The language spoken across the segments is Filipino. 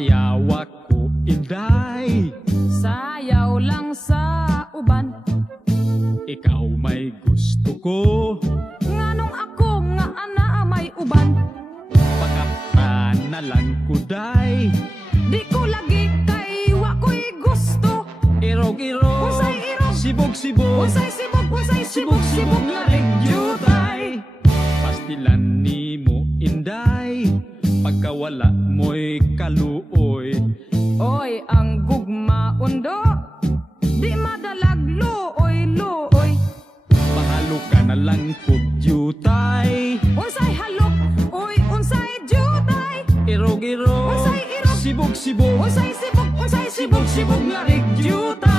Sayaw ako, inday. Sayaw lang sa uban. Ikaw may gusto ko. Nganong ako nga ana may uban. Pakapta na lang ko, day. Di ko lagi kay wa ko'y gusto. Irog-irog, Unsay irog? sibog-sibog, Unsay sibog nga regyutay. Pastilan ni mo, inday. Pagkawala mo'y kaluoy. Oy, ang gugma undo. Di madalag luoy. Mahalo ka na lang kog jutay. Unsay halok, oy, unsay jutay. Irog-irog, Unsay irog? sibog-sibog, Unsay sibog nga regyutay.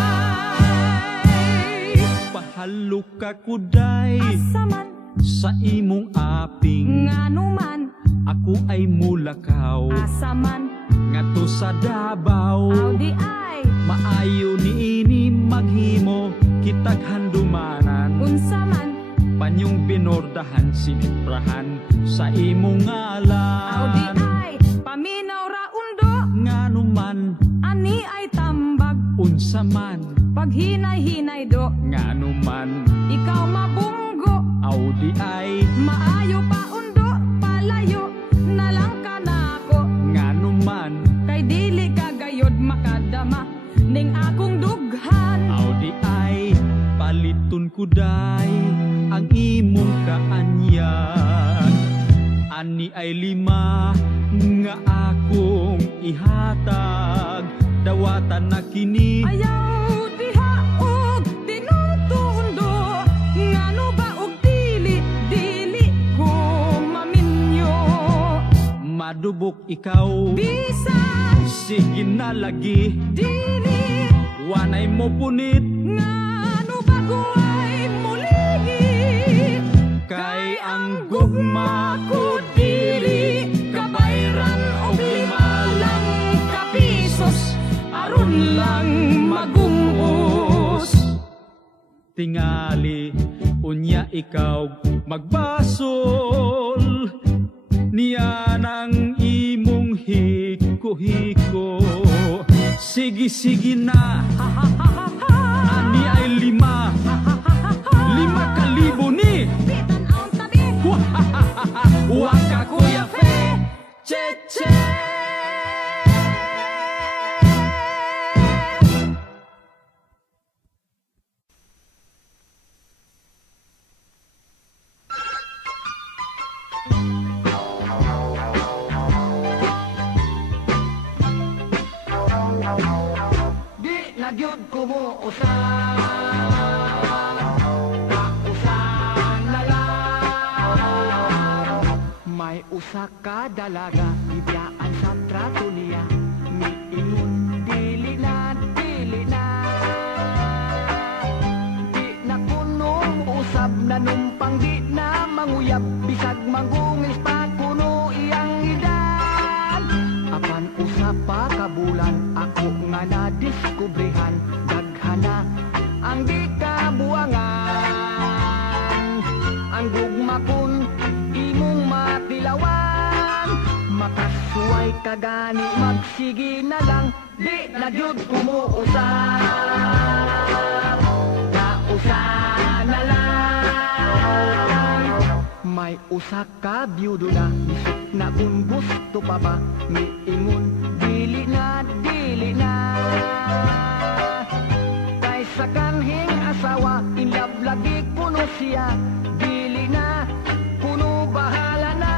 Pahalo ka kuday Asaman, sa imong aping. nganuman, Ako ay mulakaw asaman, ngadto sa Davao. audi ay, Maayo niini maghimo kitag handumanan. unsaman, Panyong binordahan siniprahan sa imong audi ngalan. ay, paminaw ra undo, Nganuman ani ay tambag, unsaman, paghinay-hinay do, nganuman ikaw mabunggo, audi ay maayo pa undo, palayo, nalang ka na ako, nganuman kay dili kagayod makadama, ning akong dughan, audi ay paliton kuday ang imong kaanyag. Ani ay 5 nga akong ihatag. Dawatan na kini ayaw diha og tinungtundo, ngano ba og dili ko maminyo, madubok ikaw. bisan Sige na lagi, dili, wanay mo punit. ngano ba ko ay muligid, Kay ang gugma ko dili kabayran og 5 lang ka pisos. Aron lang magumos. Tingali unya ikaw magbasol. Niya ng imong hiko-hiko. Sige na, ani ay 5,000 ni. bitan ang tabi, Waka kuya fe, che. Di na gyud ko mo usan na lang. May usa ka dalaga, ibiyaan sa trato niya. Miingon, dili na. Di na kuno usab na numpang di na manguyab. Bisag manggungis pa kuno iyang edad. Apan usa pa kabulan, ako nga nadiskubrihan. Daghana ang di kabuangan. Ang gugma kun imong matilawan. Makasuway ka gani, magsige na lang. Di na gyud kumuusap, nausan na lang. May usa ka biyudo na, isip na kung gusto pa ba. Miingon, dili na. Kay sa kanhing asawa, in love lagi kuno siya. Dili na, kuno bahala na.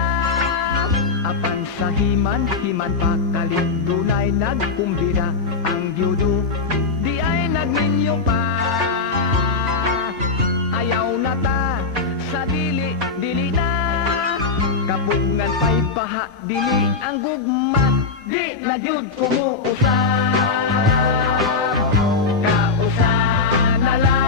Apan sa himan pa kalit dunay nagkumbira. Ang biyudo, di ay nagminyo pa. Ayaw na ta sa dili na. Kapungan pa'y baha, dili ang gugma. Di na gyud kumuusap, kausan na lang.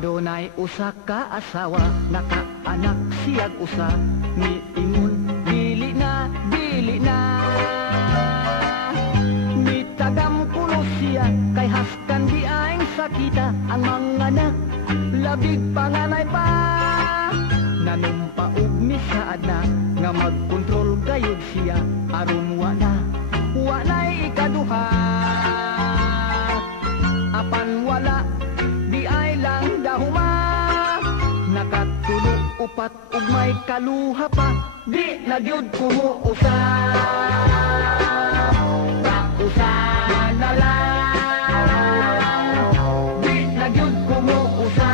Dunay usa ka asawa, nakaanak siyag usa. Miingon, dili na. Mitagam kuno siya, kay haskan di ay sakita ang mga labig panganay pa. Nanumpaog mi saad na nga magkontrol gayud siya aron wala'y ikaduha. Apan wala di ay lang dahuma, nakatulo upat ug may kaluha pa, di na gyud kumuusa. Kausa na lang, di na gyud kumuusa.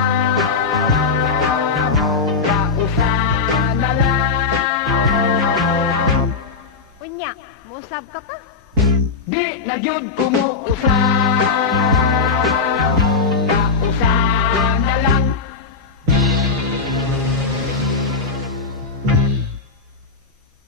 Kausa na lang, Unya, musab ka pa? di na gyud kumuusa. Kausa